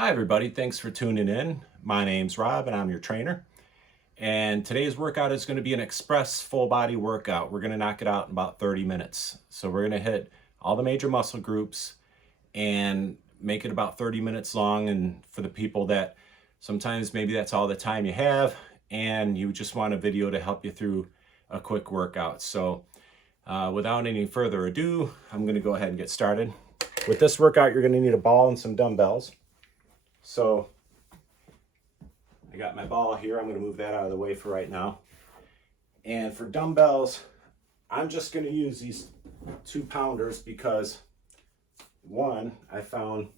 Hi everybody, thanks for tuning in. My name's Rob and I'm your trainer. And today's workout is going to be an express full body workout. We're going to knock it out in about 30 minutes. So we're going to hit all the major muscle groups and make it about 30 minutes long. And for the people that sometimes maybe that's all the time you have and you just want a video to help you through a quick workout. So without any further ado, I'm going to go ahead and get started. With this workout, you're going to need a ball and some dumbbells. So I got my ball here. I'm going to move that out of the way for right now. And for dumbbells, I'm just going to use these 2-pounders because one, I found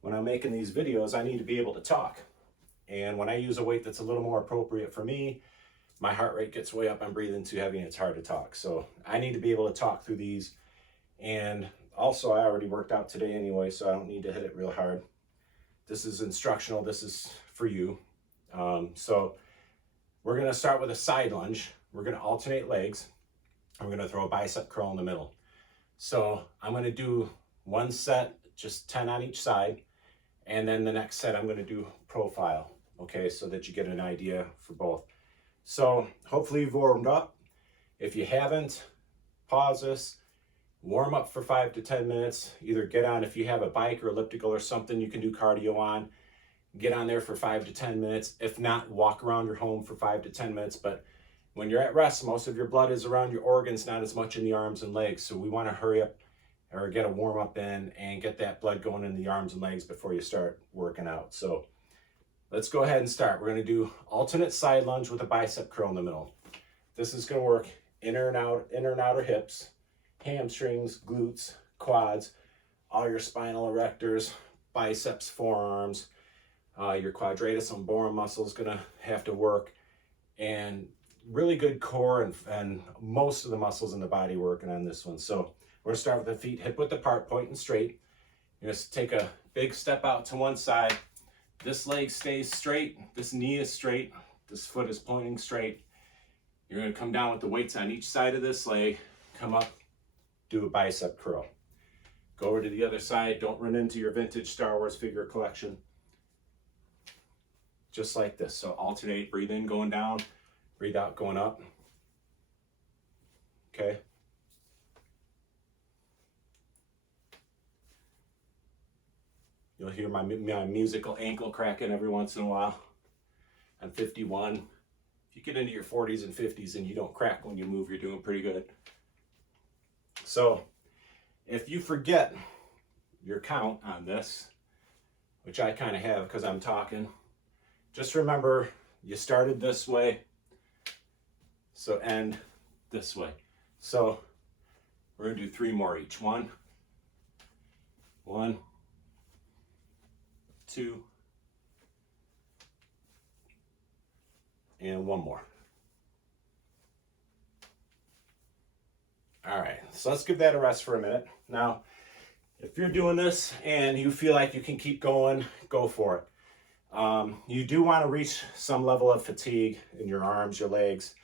when I'm making these videos, I need to be able to talk. And when I use a weight that's a little more appropriate for me, my heart rate gets way up. I'm breathing too heavy and it's hard to talk. So I need to be able to talk through these. And also I already worked out today anyway, so I don't need to hit it real hard. This is instructional. This is for you. So we're going to start with a side lunge. We're going to alternate legs. I'm going to throw a bicep curl in the middle. So I'm going to do one set, just 10 on each side. And then the next set, I'm going to do profile. Okay, so that you get an idea for both. So hopefully you've warmed up. If you haven't, pause this. Warm up for 5 to 10 minutes. Either get on, if you have a bike or elliptical or something you can do cardio on, get on there for 5 to 10 minutes. If not, walk around your home for 5 to 10 minutes. But when you're at rest, most of your blood is around your organs, not as much in the arms and legs. So we want to hurry up or get a warm up in and get that blood going in the arms and legs before you start working out. So let's go ahead and start. We're going to do alternate side lunge with a bicep curl in the middle. This is going to work inner and outer hips, hamstrings, glutes, quads, all your spinal erectors, biceps, forearms, your quadratus lumborum muscle is going to have to work, and really good core and most of the muscles in the body working on this one. So we're going to start with the feet hip width apart, pointing straight. You're going to take a big step out to one side. This leg stays straight. This knee is straight. This foot is pointing straight. You're going to come down with the weights on each side of this leg, come up, do a bicep curl. Go over to the other side. Don't run into your vintage Star Wars figure collection. Just like this. So alternate, breathe in, going down, breathe out, going up. Okay. You'll hear my musical ankle cracking every once in a while. I'm 51. If you get into your 40s and 50s and you don't crack when you move, you're doing pretty good. So if you forget your count on this, which I kind of have because I'm talking, just remember you started this way, so end this way. So we're going to do 3 more each. 1, 2, and 1 more. All right, so let's give that a rest for a minute. Now, if you're doing this and you feel like you can keep going, go for it. You do want to reach some level of fatigue in your arms, your legs.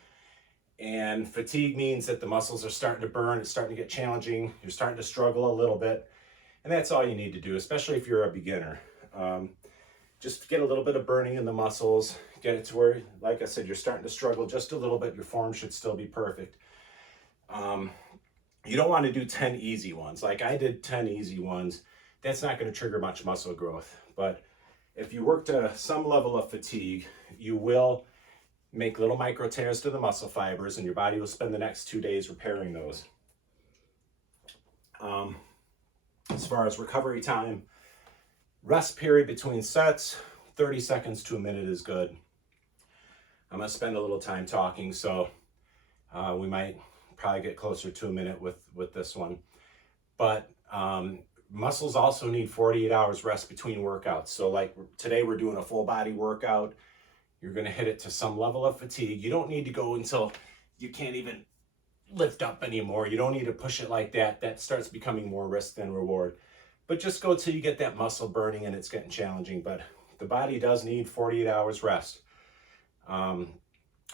And fatigue means that the muscles are starting to burn, it's starting to get challenging, you're starting to struggle a little bit. And that's all you need to do, especially if you're a beginner. Just get a little bit of burning in the muscles, get it to where, like I said, you're starting to struggle just a little bit. Your form should still be perfect. You don't want to do 10 easy ones. Like I did 10 easy ones. That's not going to trigger much muscle growth. But if you work to some level of fatigue, you will make little micro tears to the muscle fibers and your body will spend the next 2 days repairing those. As far as recovery time, rest period between sets, 30 seconds to a minute is good. I'm going to spend a little time talking, so we might probably get closer to a minute with this one. But muscles also need 48 hours rest between workouts. So like today we're doing a full body workout. You're going to hit it to some level of fatigue. You don't need to go until you can't even lift up anymore. You don't need to push it like that. That starts becoming more risk than reward. But just go till you get that muscle burning and it's getting challenging. But the body does need 48 hours rest.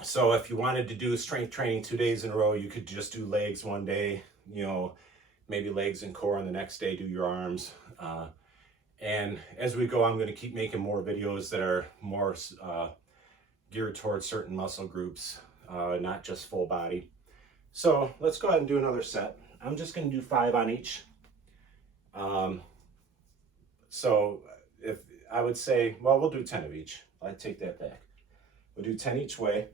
So if you wanted to do strength training 2 days in a row, you could just do legs one day, maybe legs and core, and the next day do your arms. And as we go, I'm going to keep making more videos that are more geared towards certain muscle groups, not just full body. So let's go ahead and do another set. I'm just going to do 5 on each. So if I would say, well, we'll do 10 of each. I take that back. We'll do 10 each way.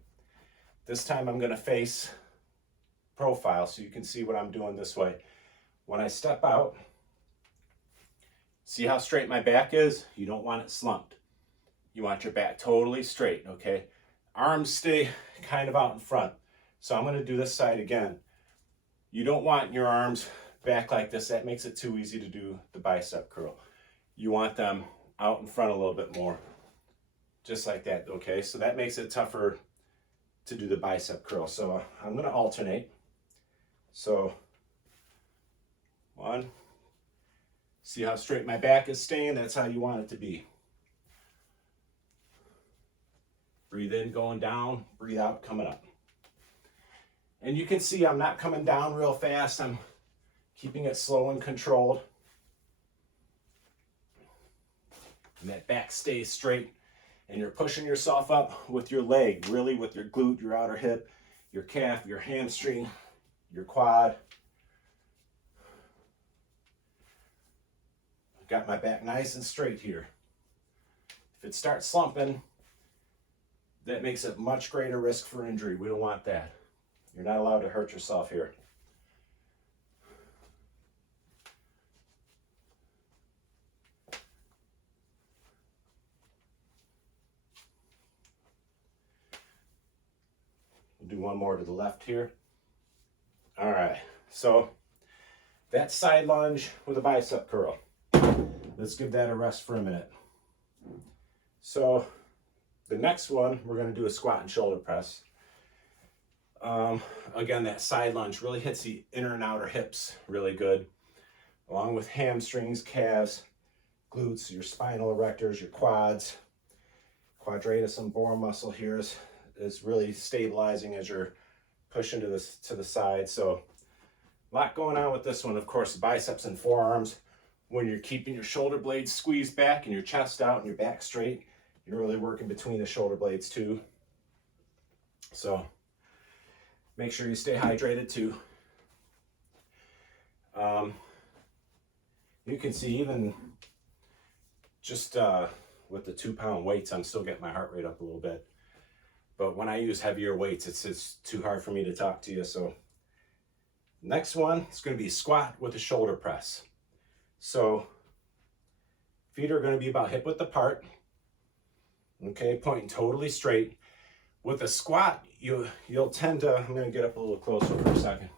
This time I'm going to face profile so you can see what I'm doing this way. When I step out, see how straight my back is? You don't want it slumped. You want your back totally straight, okay? Arms stay kind of out in front. So I'm going to do this side again. You don't want your arms back like this. That makes it too easy to do the bicep curl. You want them out in front a little bit more. Just like that, okay? So that makes it tougher to do the bicep curl. So I'm going to alternate. So 1. See how straight my back is staying? That's how you want it to be. Breathe in, going down. Breathe out, coming up. And you can see I'm not coming down real fast. I'm keeping it slow and controlled. And that back stays straight. And you're pushing yourself up with your leg, really with your glute, your outer hip, your calf, your hamstring, your quad. Got my back nice and straight here. If it starts slumping, that makes it much greater risk for injury. We don't want that. You're not allowed to hurt yourself here. We'll do one more to the left here. All right, so that's side lunge with a bicep curl. Let's give that a rest for a minute. So the next one, we're going to do a squat and shoulder press. Again, that side lunge really hits the inner and outer hips really good, along with hamstrings, calves, glutes, your spinal erectors, your quads. Quadratus lumborum muscle here is really stabilizing as you're pushing to the side. So a lot going on with this one. Of course, the biceps and forearms. When you're keeping your shoulder blades squeezed back and your chest out and your back straight, you're really working between the shoulder blades too. So make sure you stay hydrated too. You can see even just with the 2-pound weights, I'm still getting my heart rate up a little bit. But when I use heavier weights, it's too hard for me to talk to you. So next one is going to be squat with a shoulder press. So feet are going to be about hip width apart. Okay, pointing totally straight. With a squat, you'll tend to, I'm going to get up a little closer for a second.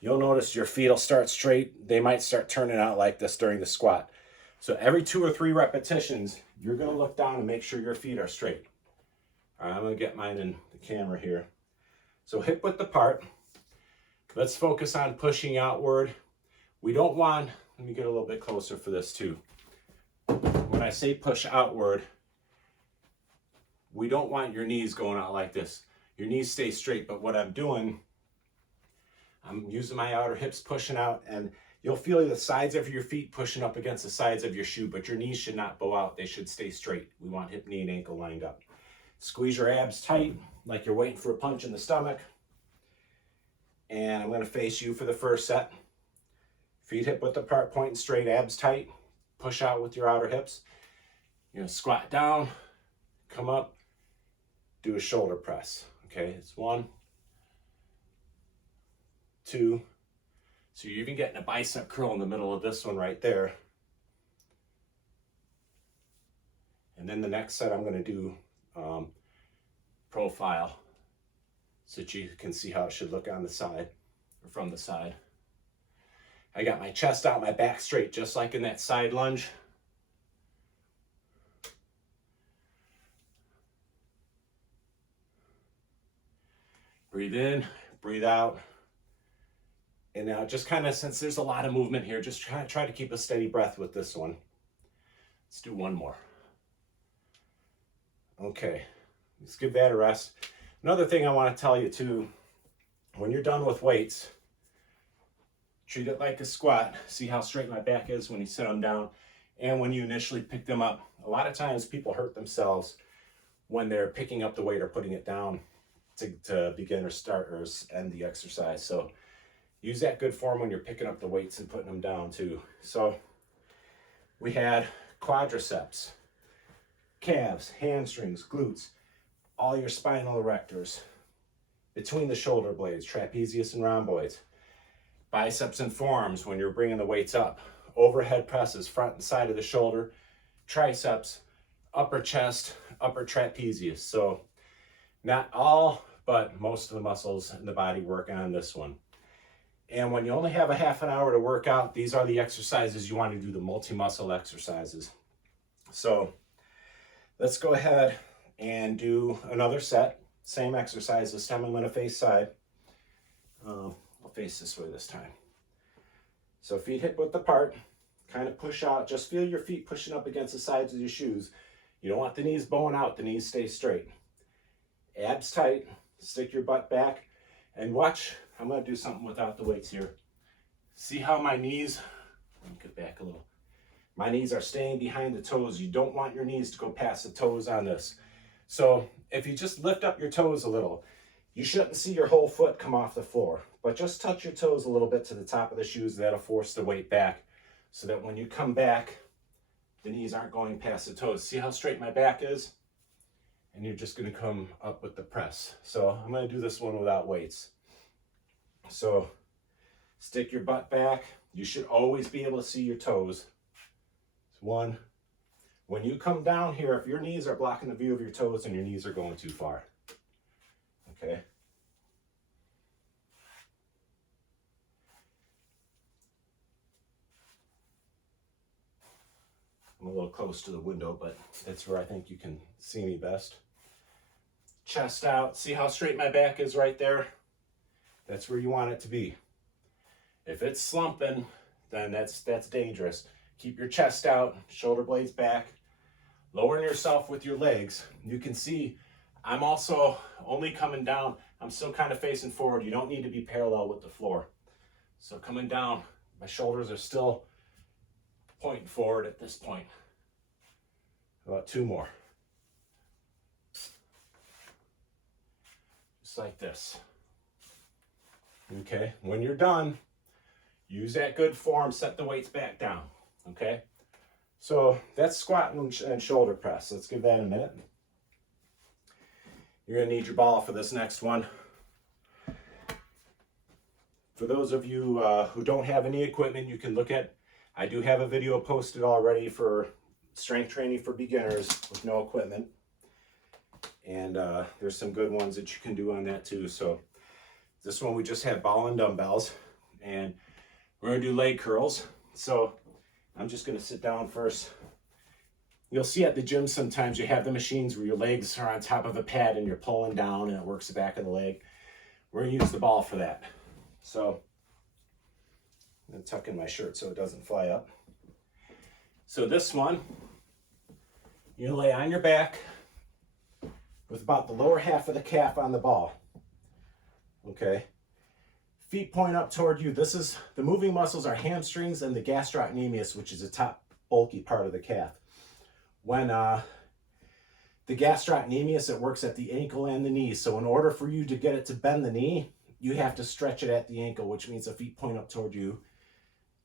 You'll notice your feet will start straight. They might start turning out like this during the squat. So every 2 or 3 repetitions, you're going to look down and make sure your feet are straight. All right, I'm going to get mine in the camera here. So hip width apart. Let's focus on pushing outward. We don't want, let me get a little bit closer for this too. When I say push outward, we don't want your knees going out like this. Your knees stay straight, but what I'm doing, I'm using my outer hips pushing out, and you'll feel the sides of your feet pushing up against the sides of your shoe, but your knees should not bow out. They should stay straight. We want hip, knee, and ankle lined up. Squeeze your abs tight, like you're waiting for a punch in the stomach. And I'm going to face you for the first set. Feet hip width apart, pointing straight, abs tight. Push out with your outer hips. You're going to squat down, come up, do a shoulder press. Okay, it's 1, 2. So you're even getting a bicep curl in the middle of this one right there. And then the next set I'm going to do profile so that you can see how it should look on the side or from the side. I got my chest out, my back straight, just like in that side lunge. Breathe in, breathe out. And now just kind of, since there's a lot of movement here, just try to keep a steady breath with this one. Let's do one more. Okay, let's give that a rest. Another thing I want to tell you too, when you're done with weights, treat it like a squat. See how straight my back is when you sit them down. and when you initially pick them up. A lot of times people hurt themselves when they're picking up the weight or putting it down to begin or start or end the exercise. So use that good form when you're picking up the weights and putting them down too. So we had quadriceps, calves, hamstrings, glutes, all your spinal erectors, between the shoulder blades, trapezius and rhomboids, biceps and forearms when you're bringing the weights up, overhead presses, front and side of the shoulder, triceps, upper chest, upper trapezius. So not all, but most of the muscles in the body work on this one. And when you only have a half an hour to work out, these are the exercises you want to do, the multi-muscle exercises. So let's go ahead and do another set. Same exercise. This time I'm going to face side. I'll face this way this time. So feet hip width apart, kind of push out. Just feel your feet pushing up against the sides of your shoes. You don't want the knees bowing out, the knees stay straight. Abs tight, stick your butt back, and watch. I'm going to do something without the weights here. See how my knees, let me get back a little. My knees are staying behind the toes. You don't want your knees to go past the toes on this. So if you just lift up your toes a little, you shouldn't see your whole foot come off the floor, but just touch your toes a little bit to the top of the shoes. That'll force the weight back so that when you come back, the knees aren't going past the toes. See how straight my back is? And you're just going to come up with the press. So I'm going to do this one without weights. So stick your butt back. You should always be able to see your toes. One. When you come down here, if your knees are blocking the view of your toes and your knees are going too far. Okay. I'm a little close to the window, but that's where I think you can see me best. Chest out. See how straight my back is right there? That's where you want it to be. If it's slumping, then that's dangerous. Keep your chest out, shoulder blades back, lowering yourself with your legs. You can see I'm also only coming down. I'm still kind of facing forward. You don't need to be parallel with the floor. So coming down, my shoulders are still pointing forward at this point. About 2 more. Just like this. Okay, when you're done, use that good form, set the weights back down. Okay, so that's squat and shoulder press. Let's give that a minute. You're gonna need your ball for this next one. For those of you who don't have any equipment, you can look at, I do have a video posted already for strength training for beginners with no equipment. And there's some good ones that you can do on that too. So this one we just have ball and dumbbells, and we're gonna do leg curls. So I'm just gonna sit down first. You'll see at the gym sometimes you have the machines where your legs are on top of a pad and you're pulling down and it works the back of the leg. We're gonna use the ball for that. So I'm gonna tuck in my shirt so it doesn't fly up. So this one, you lay on your back with about the lower half of the calf on the ball. Okay, feet point up toward you. This is, the moving muscles are hamstrings and the gastrocnemius, which is the top bulky part of the calf. When the gastrocnemius, it works at the ankle and the knee. So in order for you to get it to bend the knee, you have to stretch it at the ankle, which means the feet point up toward you,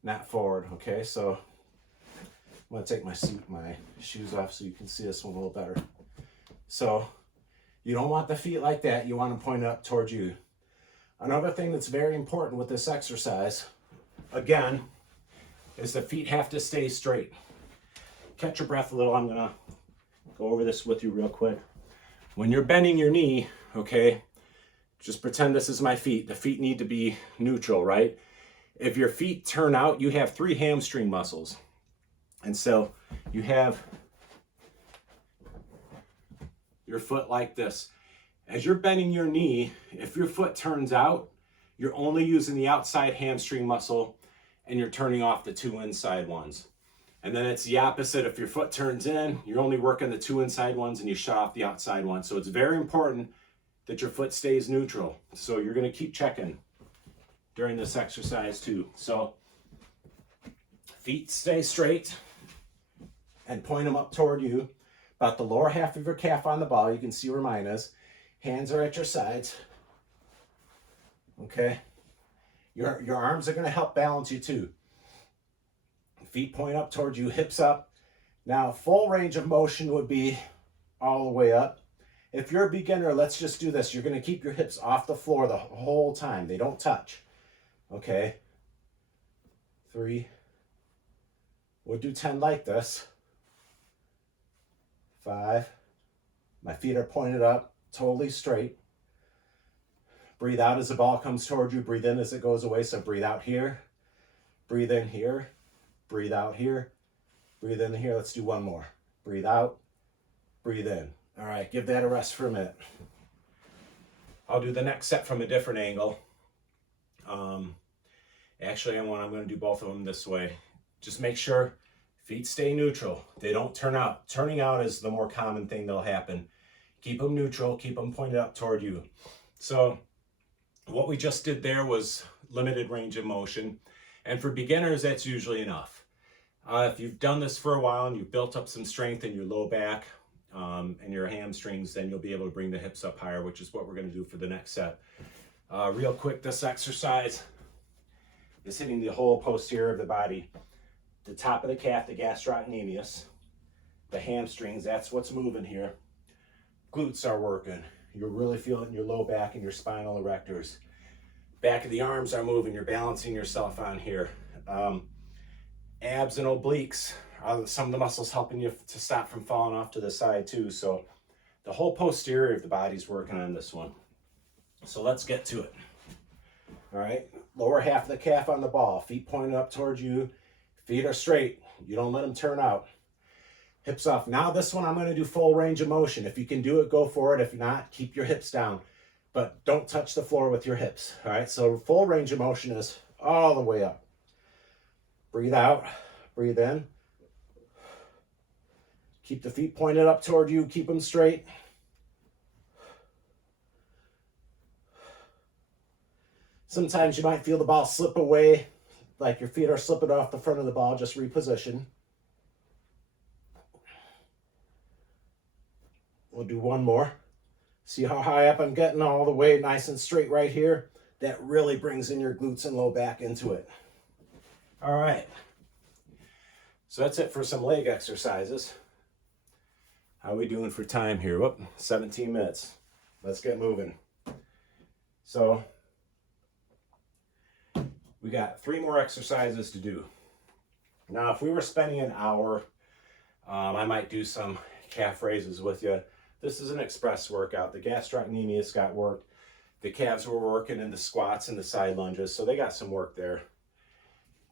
not forward. Okay, so I'm gonna take my shoes off so you can see this one a little better. So you don't want the feet like that. You want them pointed up toward you. Another thing that's very important with this exercise, again, is the feet have to stay straight. Catch your breath a little. I'm gonna go over this with you real quick. When you're bending your knee, okay, just pretend this is my feet. The feet need to be neutral, right? If your feet turn out, you have 3 hamstring muscles. And so you have your foot like this. As you're bending your knee, if your foot turns out, you're only using the outside hamstring muscle and you're turning off the 2 inside ones. And then it's the opposite. If your foot turns in, you're only working the 2 inside ones and you shut off the outside ones. So it's very important that your foot stays neutral. So you're gonna keep checking during this exercise too. So feet stay straight. and point them up toward you, about the lower half of your calf on the ball. You can see where mine is. Hands are at your sides. Okay. Your arms are going to help balance you too. Feet point up towards you, hips up. Now, full range of motion would be all the way up. If you're a beginner, let's just do this. You're going to keep your hips off the floor the whole time. They don't touch. Okay. 3. We'll do 10 like this. 5. My feet are pointed up, totally straight. Breathe out as the ball comes towards you. Breathe in as it goes away. So breathe out here. Breathe in here. Breathe out here. Breathe in here. Let's do one more. Breathe out. Breathe in. All right, give that a rest for a minute. I'll do the next set from a different angle. Actually, I'm going to do both of them this way. Just make sure feet stay neutral. They don't turn out. Turning out is the more common thing that'll happen. Keep them neutral. Keep them pointed up toward you. So what we just did there was limited range of motion. And for beginners, that's usually enough. If you've done this for a while and you've built up some strength in your low back and your hamstrings, then you'll be able to bring the hips up higher, which is what we're going to do for the next set. Real quick, this exercise is hitting the whole posterior of the body. The top of the calf, the gastrocnemius, the hamstrings, that's what's moving here. Glutes are working. You're really feeling your low back and your spinal erectors. Back of the arms are moving. You're balancing yourself on here. Abs and obliques are some of the muscles helping you to stop from falling off to the side too. So the whole posterior of the body's working on this one. So let's get to it. All right, lower half of the calf on the ball, feet pointed up towards you. Feet are straight. You don't let them turn out. Hips off. Now this one I'm going to do full range of motion. If you can do it, go for it. If not, keep your hips down. But don't touch the floor with your hips. All right, so full range of motion is all the way up. Breathe out, breathe in. Keep the feet pointed up toward you. Keep them straight. Sometimes you might feel the ball slip away, like your feet are slipping off the front of the ball. Just reposition. We'll do one more. See how high up I'm getting, all the way nice and straight right here? That really brings in your glutes and low back into it. All right. So that's it for some leg exercises. How are we doing for time here? Whoop, 17 minutes. Let's get moving. So we got 3 more exercises to do. Now, if we were spending an hour, I might do some calf raises with you. This is an express workout. The gastrocnemius got worked. The calves were working in the squats and the side lunges, so they got some work there.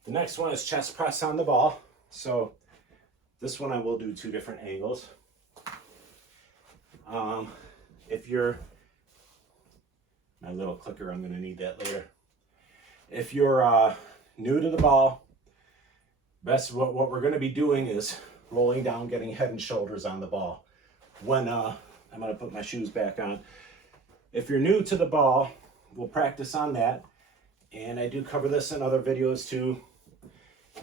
The next one is chest press on the ball. So this one I will do 2 different angles. If you're, my little clicker, I'm going to need that later. If you're new to the ball, what we're going to be doing is rolling down, getting head and shoulders on the ball. When I'm going to put my shoes back on. If you're new to the ball, we'll practice on that. And I do cover this in other videos too.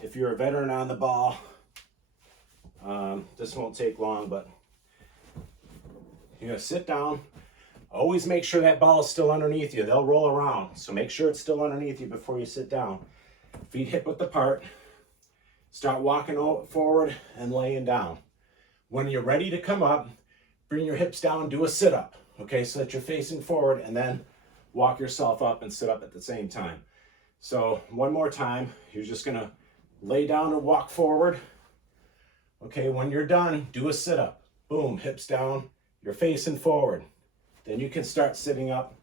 If you're a veteran on the ball, this won't take long, but you're going to sit down. Always make sure that ball is still underneath you. They'll roll around, so make sure it's still underneath you before you sit down. Feet hip width apart. Start walking forward and laying down. When you're ready to come up, bring your hips down, do a sit-up, okay, so that you're facing forward, and then walk yourself up and sit up at the same time. So one more time, you're just going to lay down and walk forward. Okay, when you're done, do a sit-up. Boom, hips down, you're facing forward. Then you can start sitting up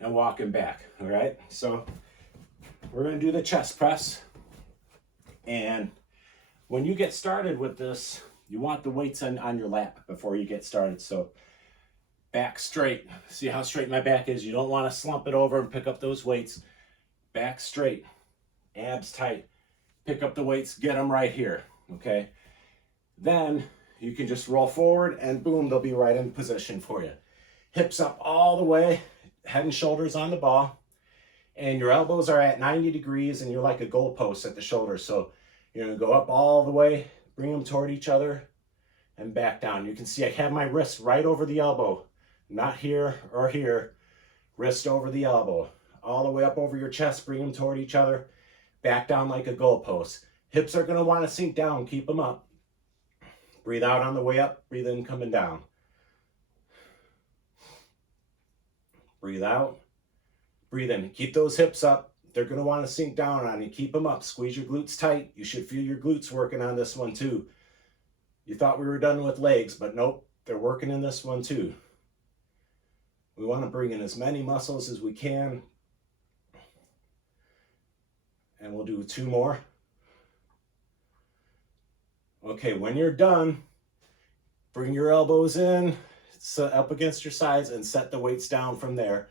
and walking back, all right? So we're going to do the chest press. And when you get started with this, you want the weights on your lap before you get started. So back straight. See how straight my back is? You don't want to slump it over and pick up those weights. Back straight. Abs tight. Pick up the weights. Get them right here. Okay? Then you can just roll forward and boom, they'll be right in position for you. Hips up all the way. Head and shoulders on the ball. And your elbows are at 90 degrees and you're like a goalpost at the shoulder. So you're going to go up all the way, bring them toward each other, and back down. You can see I have my wrist right over the elbow, not here or here, wrist over the elbow, all the way up over your chest, bring them toward each other, back down like a goalpost. Hips are gonna wanna sink down, keep them up. Breathe out on the way up, breathe in coming down. Breathe out, breathe in. Keep those hips up. They're gonna wanna sink down on you. Keep them up, squeeze your glutes tight. You should feel your glutes working on this one too. You thought we were done with legs, but nope, they're working in this one too. We wanna bring in as many muscles as we can. And we'll do 2 more. Okay, when you're done, bring your elbows in, up against your sides, and set the weights down from there.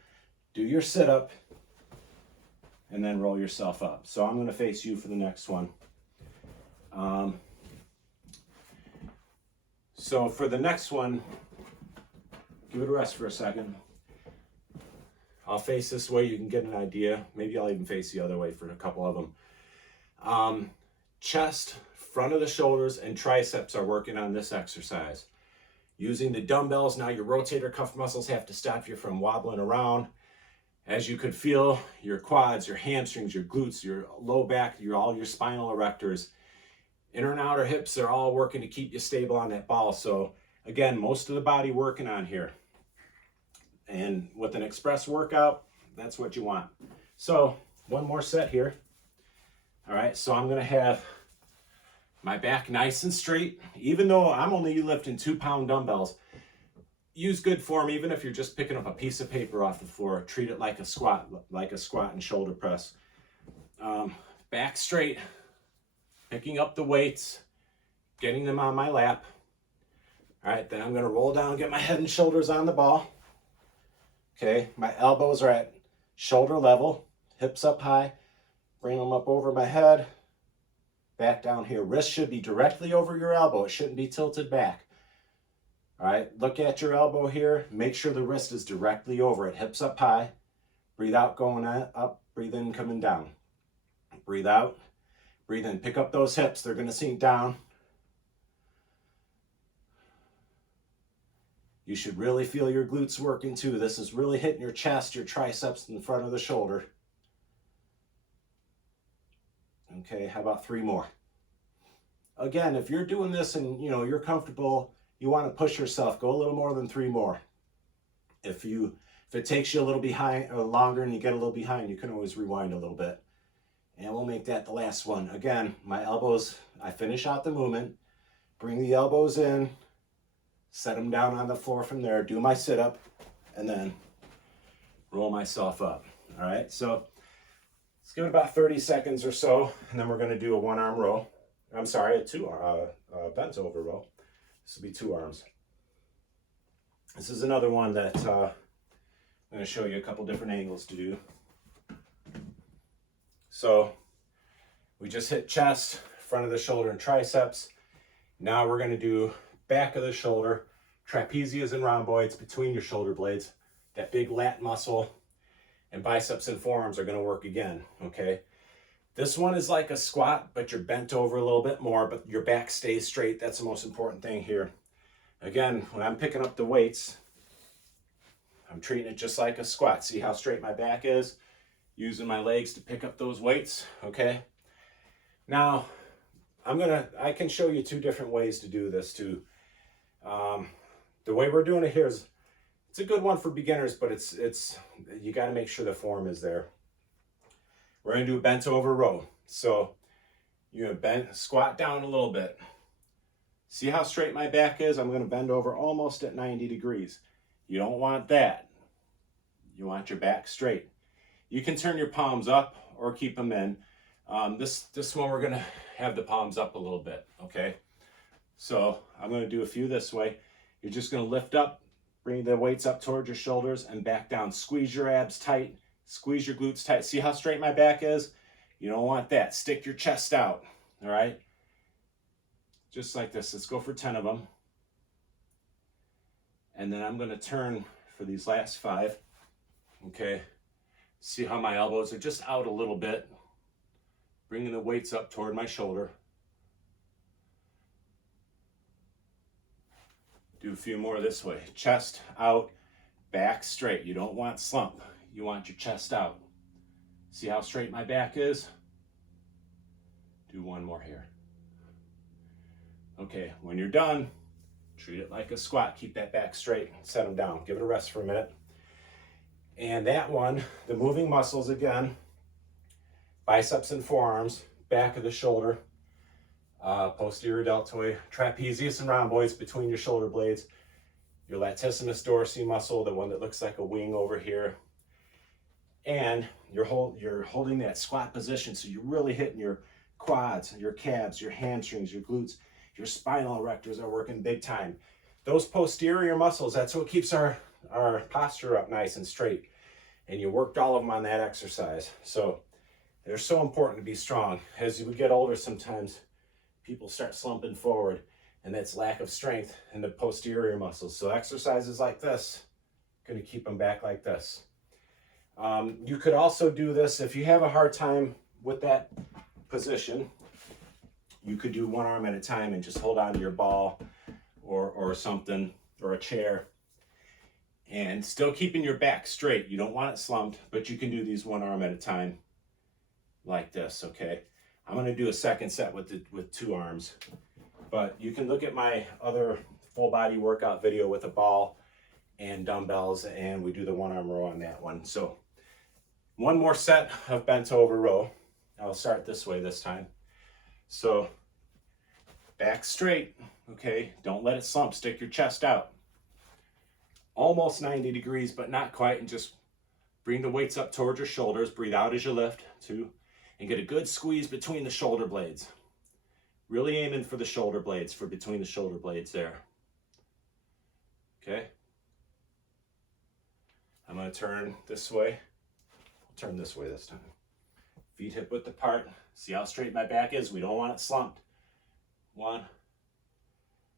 Do your sit-up, and then roll yourself up. So I'm gonna face you for the next one. So for the next one, give it a rest for a second. I'll face this way, you can get an idea. Maybe I'll even face the other way for a couple of them. Chest, front of the shoulders, and triceps are working on this exercise. Using the dumbbells, now your rotator cuff muscles have to stop you from wobbling around. As you could feel, your quads, your hamstrings, your glutes, your low back, all your spinal erectors, inner and outer hips are all working to keep you stable on that ball. So again, most of the body working on here. And with an express workout, that's what you want. So one more set here. All right, so I'm gonna have my back nice and straight. Even though I'm only lifting 2-pound dumbbells, use good form. Even if you're just picking up a piece of paper off the floor, treat it like a squat and shoulder press. Back straight, picking up the weights, getting them on my lap. All right, then I'm gonna roll down, get my head and shoulders on the ball. Okay, my elbows are at shoulder level, hips up high, bring them up over my head, back down here. Wrist should be directly over your elbow. It shouldn't be tilted back. All right, look at your elbow here. Make sure the wrist is directly over it. Hips up high. Breathe out, going up. Breathe in, coming down. Breathe out. Breathe in. Pick up those hips. They're going to sink down. You should really feel your glutes working too. This is really hitting your chest, your triceps, in the front of the shoulder. Okay, how about 3 more? Again, if you're doing this and you're comfortable, you want to push yourself, go a little more than 3 more. If it takes you a little behind or longer and you get a little behind, you can always rewind a little bit. And we'll make that the last one. Again, my elbows, I finish out the movement, bring the elbows in, set them down on the floor from there, do my sit-up, and then roll myself up. All right, so let's give it about 30 seconds or so, and then we're going to do a 1-arm row. I'm sorry, a bent over row. This will be 2 arms. This is another one that I'm going to show you a couple different angles to do. So we just hit chest, front of the shoulder, and triceps. Now we're going to do back of the shoulder, trapezius and rhomboids between your shoulder blades. That big lat muscle and biceps and forearms are going to work again, okay? This one is like a squat, but you're bent over a little bit more, but your back stays straight. That's the most important thing here. Again, when I'm picking up the weights, I'm treating it just like a squat. See how straight my back is? Using my legs to pick up those weights, okay? Now, I can show you 2 different ways to do this too. The way we're doing it here is, it's a good one for beginners, but you got to make sure the form is there. We're going to do a bent over row. So you're going to squat down a little bit. See how straight my back is? I'm going to bend over almost at 90 degrees. You don't want that. You want your back straight. You can turn your palms up or keep them in. This one we're going to have the palms up a little bit, okay? So I'm going to do a few this way. You're just going to lift up, bring the weights up towards your shoulders and back down. Squeeze your abs tight. Squeeze your glutes tight. See how straight my back is? You don't want that. Stick your chest out, all right? Just like this. Let's go for 10 of them. And then I'm going to turn for these last 5, okay? See how my elbows are just out a little bit. Bringing the weights up toward my shoulder. Do a few more this way. Chest out, back straight. You don't want slump. You want your chest out. See how straight my back is? Do one more here. Okay, when you're done, treat it like a squat. Keep that back straight. Set them down. Give it a rest for a minute. And that one, the moving muscles again, biceps and forearms, back of the shoulder, posterior deltoid, trapezius and rhomboids between your shoulder blades, your latissimus dorsi muscle, the one that looks like a wing over here. And you're holding that squat position, so you're really hitting your quads, your calves, your hamstrings, your glutes, your spinal erectors are working big time. Those posterior muscles, that's what keeps our posture up nice and straight. And you worked all of them on that exercise. So they're so important to be strong. As we get older, sometimes people start slumping forward, and that's lack of strength in the posterior muscles. So exercises like this, going to keep them back like this. You could also do this if you have a hard time with that position. You could do one arm at a time and just hold on to your ball or something, or a chair, and still keeping your back straight. You don't want it slumped, but you can do these one arm at a time like this, okay? I'm gonna do a second set with two arms, but you can look at my other full body workout video with a ball and dumbbells, and we do the one arm row on that one. So one more set of bent over row. I'll start this way this time. So back straight, okay? Don't let it slump, stick your chest out. Almost 90 degrees, but not quite, and just bring the weights up towards your shoulders. Breathe out as you lift, 2, and get a good squeeze between the shoulder blades. Really aiming for the shoulder blades, for between the shoulder blades there. Okay? I'm gonna turn this way. I'll turn this way this time. Feet hip width apart. See how straight my back is? We don't want it slumped. 1.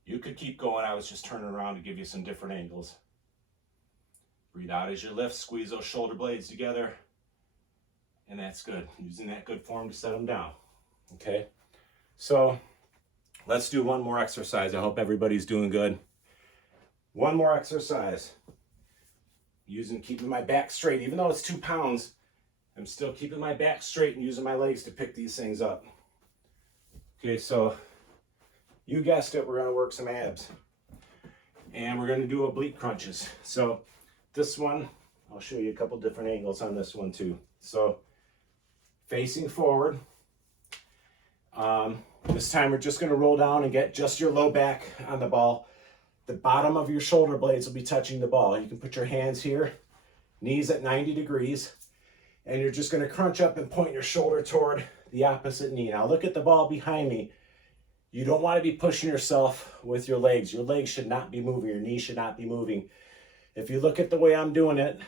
You could keep going. I was just turning around to give you some different angles. Breathe out as you lift. Squeeze those shoulder blades together. And that's good. Using that good form to set them down. Okay? So let's do one more exercise. I hope everybody's doing good. One more exercise. Keeping my back straight. Even though it's 2 pounds, I'm still keeping my back straight and using my legs to pick these things up. Okay, so you guessed it, we're gonna work some abs. And we're gonna do oblique crunches. So this one, I'll show you a couple different angles on this one too. So facing forward. This time we're just gonna roll down and get just your low back on the ball. The bottom of your shoulder blades will be touching the ball. You can put your hands here, knees at 90 degrees, and you're just gonna crunch up and point your shoulder toward the opposite knee. Now look at the ball behind me. You don't wanna be pushing yourself with your legs. Your legs should not be moving, your knees should not be moving. If you look at the way I'm doing it,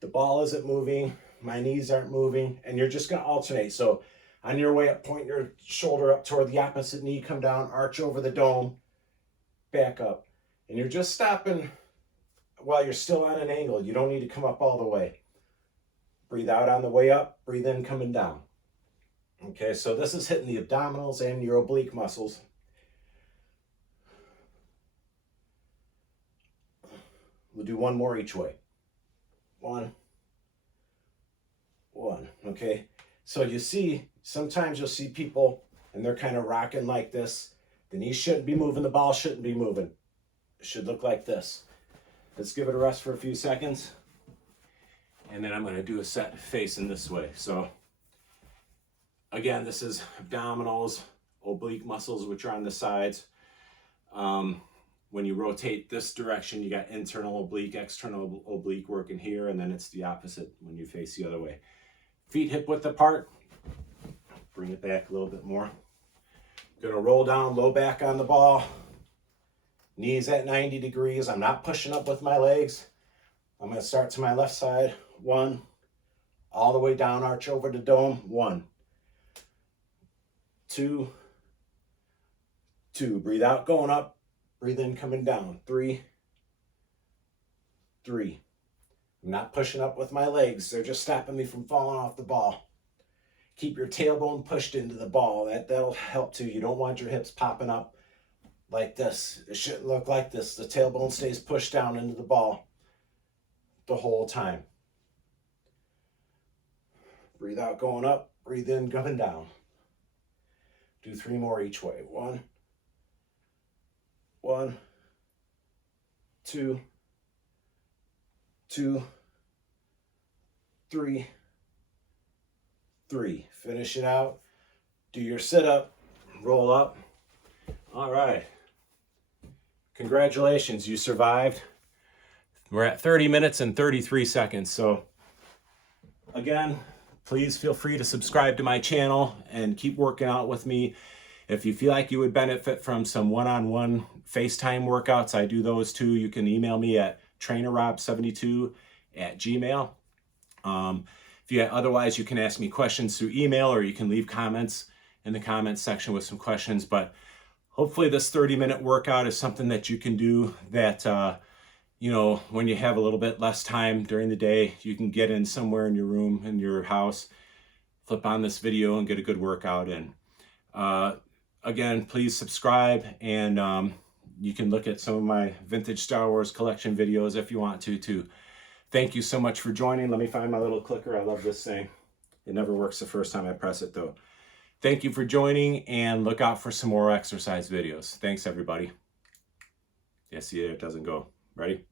the ball isn't moving, my knees aren't moving, and you're just gonna alternate. So on your way up, point your shoulder up toward the opposite knee, come down, arch over the dome, back up. And you're just stopping while you're still on an angle. You don't need to come up all the way. Breathe out on the way up, breathe in coming down. Okay, so this is hitting the abdominals and your oblique muscles. We'll do one more each way. 1, 1, okay? So you see, sometimes you'll see people and they're kind of rocking like this. The knees shouldn't be moving, the ball shouldn't be moving. It should look like this. Let's give it a rest for a few seconds. And then I'm gonna do a set facing this way. So again, this is abdominals, oblique muscles, which are on the sides. When you rotate this direction, you got internal oblique, external oblique working here, and then it's the opposite when you face the other way. Feet hip width apart. Bring it back a little bit more. Gonna roll down, low back on the ball. Knees at 90 degrees. I'm not pushing up with my legs. I'm gonna start to my left side. 1, all the way down, arch over the dome. 1, 2, 2. Breathe out, going up. Breathe in, coming down. 3, 3. I'm not pushing up with my legs. They're just stopping me from falling off the ball. Keep your tailbone pushed into the ball. That'll help too. You don't want your hips popping up like this. It shouldn't look like this. The tailbone stays pushed down into the ball the whole time. Breathe out going up, breathe in going down. Do 3 more each way. 1, 2, 2, 3, 3. Finish it out. Do your sit-up, roll up. All right. Congratulations, you survived. We're at 30 minutes and 33 seconds. So again, please feel free to subscribe to my channel and keep working out with me. If you feel like you would benefit from some one-on-one FaceTime workouts, I do those too. You can email me at trainerrob72@gmail. Otherwise, you can ask me questions through email, or you can leave comments in the comments section with some questions. But hopefully this 30-minute workout is something that you can do that, when you have a little bit less time during the day, you can get in somewhere in your room, in your house, flip on this video and get a good workout in. Again, please subscribe, and you can look at some of my vintage Star Wars collection videos if you want to too. Thank you so much for joining. Let me find my little clicker. I love this thing. It never works the first time I press it though. Thank you for joining, and look out for some more exercise videos. Thanks everybody. Yeah, see, it doesn't go. Ready?